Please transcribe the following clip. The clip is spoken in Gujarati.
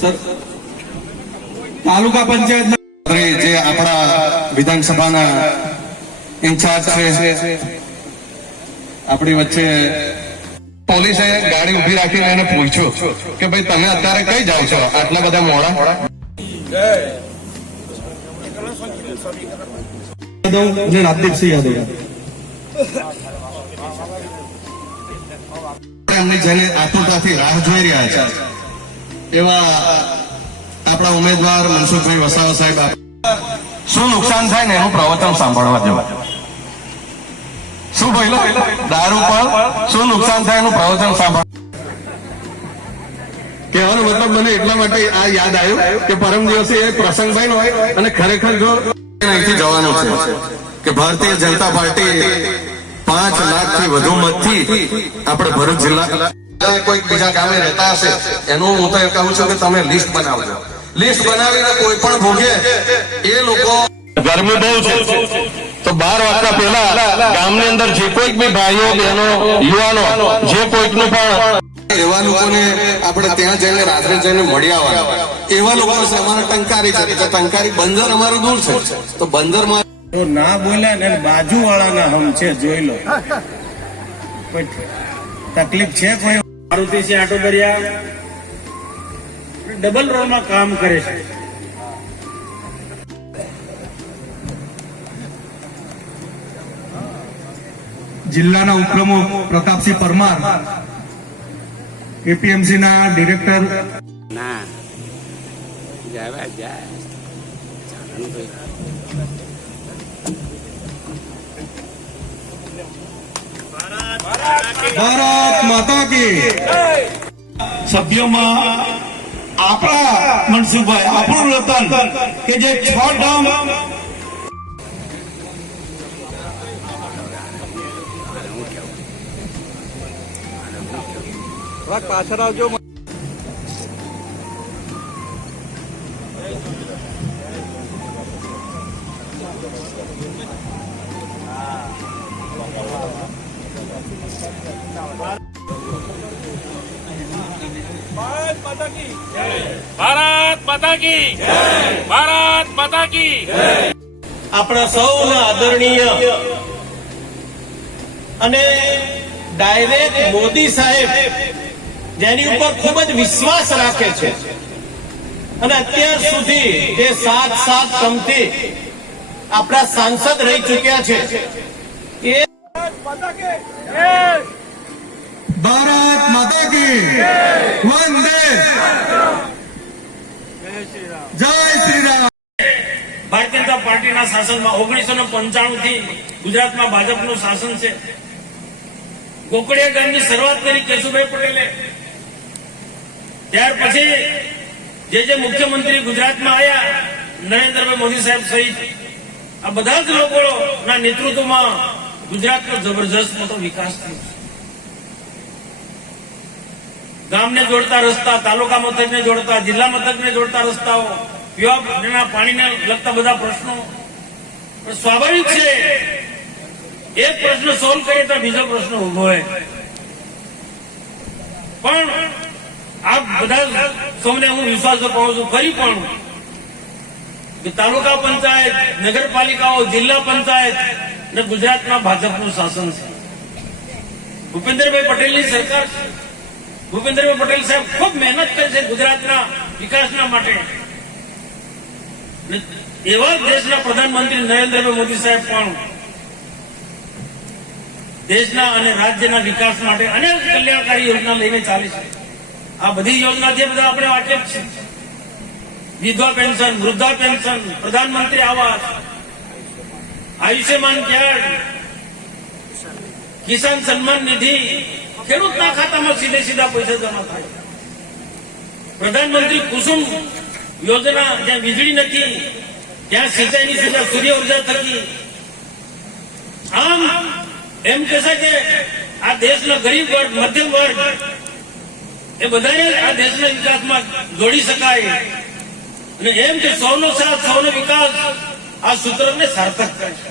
સર તાલુકા પંચાયત જે આપણા વિધાનસભાના ઇન્ચાર્જ છે આપણી વચ્ચે પોલીસે ગાડી ઉભી રાખીને એને પૂછ્યું કે ભાઈ તમે અત્યારે કઈ જાઓ છો આટલા બધા મોડા? રાજદીપસિંહ યાદવ એમની જેને આતુરતાથી રાહ જોઈ રહ્યા છે એવા આપણા ઉમેદવાર મનસુખભાઈ વસાવા સાહેબ, શું નુકસાન થાય ને એનું પ્રવચન સાંભળવા જવા. શું બોલો? દારૂ પર શું નુકસાન થાય એનું પ્રવચન સાંભળ. કહેવાનો મતલબ મને એટલા માટે આ યાદ આવ્યું કે પરમ દિવસે એ પ્રસંગભાઈ હોય અને ખરેખર જો અહીંથી જવાનું છે કે ભારતીય જનતા પાર્ટી 5 લાખથી વધુ મતથી આપણે ભરૂચ જિલ્લા કોઈ બીજા ગામે રહેતા હશે એનું હું તો કહું છું કે તમે લિસ્ટ બનાવજો. લિસ્ટ બનાવીને કોઈ પણ ભોગે એ લોકો ગરમી બહુ છે તો 12 વાગ્યા પહેલા ગામની અંદર જે કોઈક બી ભાઈઓ બહેનો યુવાનો જે કોઈકનું પણ એવા લોકોને આપણે ત્યાં જઈને રાત્રે જઈને મળી આવવાના એવા લોકો અમારા ટંકારી છે. ટંકારી બંદર અમારું દૂર છે તો બંદરમાં તો ના બોલ્યા ને બાજુ વાળાના હમ છે જોઈ લો. કોઈ તકલીફ છે? કોઈ મારુતિ છે આટો દરિયા ડબલ રોલમાં કામ કરે છે. જિલ્લાના ઉપપ્રમુખ પ્રતાપસિંહ પરમાર, એપીએમસી ના ડિરેક્ટર ના જાય જાય ભારત માતા કી. સભ્યોમાં આપણા મનસુખભાઈ આપણું રતન કે જે 6 ટર્મ પાછળ આવજો. ભારત માતા કી જય. ભારત માતા કી જય. આપણા સૌના આદરણીય અને ડાયરેક્ટ મોદી સાહેબ જેની ઉપર ખૂબ જ વિશ્વાસ રાખે છે અને અત્યાર સુધી તે 7 ટર્મથી આપણા સાંસદ રહી ચૂક્યા છે એ ભારત માતા કી વંદે જય શ્રી રામ. ભારતીય જનતા પાર્ટીના શાસનમાં 1995 થી ગુજરાતમાં ભાજપનું શાસન છે. ગોકળિયા ગામની શરૂઆત કરી કેશુભાઈ પટેલે. ત્યાર પછી જે મુખ્યમંત્રી ગુજરાતમાં આવ્યા નરેન્દ્રભાઈ મોદી સાહેબ સહિત આ બધા જ લોકોના નેતૃત્વમાં ગુજરાતનો જબરજસ્ત મોટો વિકાસ થયો છે. ગામને જોડતા રસ્તા, તાલુકા મથકને જોડતા, જિલ્લા મથકને જોડતા રસ્તાઓ, પીવાના પાણીને લગતા બધા પ્રશ્નો. સ્વાભાવિક છે એક પ્રશ્ન સોલ્વ કરીએ તો બીજો પ્રશ્ન ઉભો હોય. પણ આ બધા સૌને હું વિશ્વાસ અપાવું છું ફરી પણ કે તાલુકા પંચાયત, નગરપાલિકાઓ, જિલ્લા પંચાયત ને ગુજરાતમાં ભાજપનું શાસન છે. ભૂપેન્દ્રભાઈ પટેલની સરકાર છે. ભૂપેન્દ્રભાઈ પટેલ સાહેબ ખૂબ મહેનત કરે છે ગુજરાતના વિકાસના માટે. એવા દેશના પ્રધાનમંત્રી નરેન્દ્રભાઈ મોદી સાહેબ પણ દેશના અને રાજ્યના વિકાસ માટે અનેક કલ્યાણકારી યોજના લઈને ચાલે છે. આ બધી યોજનાથી બધા આપણે વાકેફ છે. વિધવા પેન્શન, વૃદ્ધા પેન્શન, પ્રધાનમંત્રી આવાસ, આયુષ્યમાન કાર્ડ, કિસાન સન્માન નિધિ, ખેડૂતના ખાતામાં સીધા પૈસા જમા થાય. પ્રધાનમંત્રી કુસુમ યોજના, જ્યાં વીજળી નથી ત્યાં સિંચાઈની સુવિધા સૂર્ય ઉર્જા થકી. આમ એમ કહેશે કે આ દેશનો ગરીબ વર્ગ, મધ્યમ વર્ગ એ બધાને આ દેશના વિકાસમાં જોડી શકાય અને એમ કે સૌનો સાથ, સૌનો વિકાસ આ સૂત્રને સાર્થક કરે છે.